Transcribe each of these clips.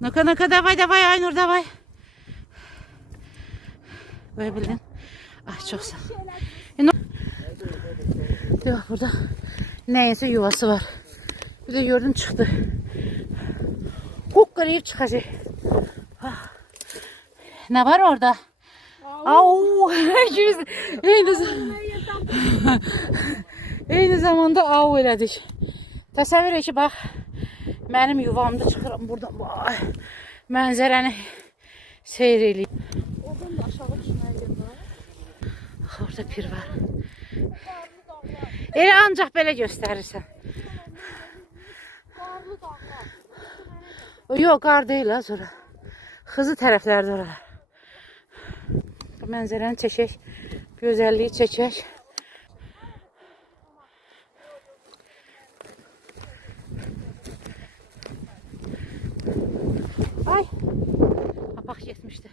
Naka naka davay davay Aynur davay. Koyabildin. Ah çok sağ ol. Bak burada neyse yuvası var. Bir de gördüm çıktı. Kukkarayıp çıkacak. Ah. Ne var orada? Au. Eyni zamanda au elədik. Təsəvvür et ki, bax, mənim yuvamda çıxıram buradan. Vay, mənzərəni seyr eləyim. Oradan da aşağı düşməyə gedir. Orada pir var. Elə ancaq belə göstərirsən. Qarlı dağlar. Yox, qar deyil ha sonra. Xızı tərəflərdə oralar. Mənzərəni çəkək, gözəlliyi çəkək. Ay, apaq getmişdi.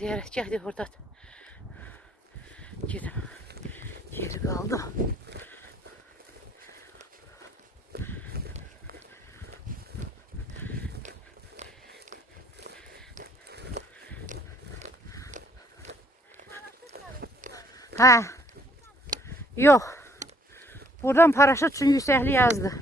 Ziyarətgahdır orada. Gedim. Geri qaldı. Ha. Yox. Buradan paraşüt üçün yüksəklik yazdı.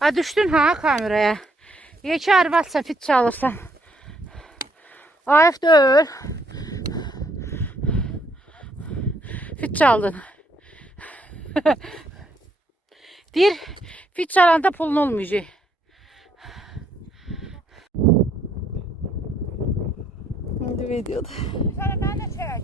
A düşdün ha kameraya. Yeki arvatsan fit çalırsan. Ayıf deyil. Fit çaldın. Deyir, fit çalanda pulun olmayacaq. İndi videoda. Bir tane ben de çək.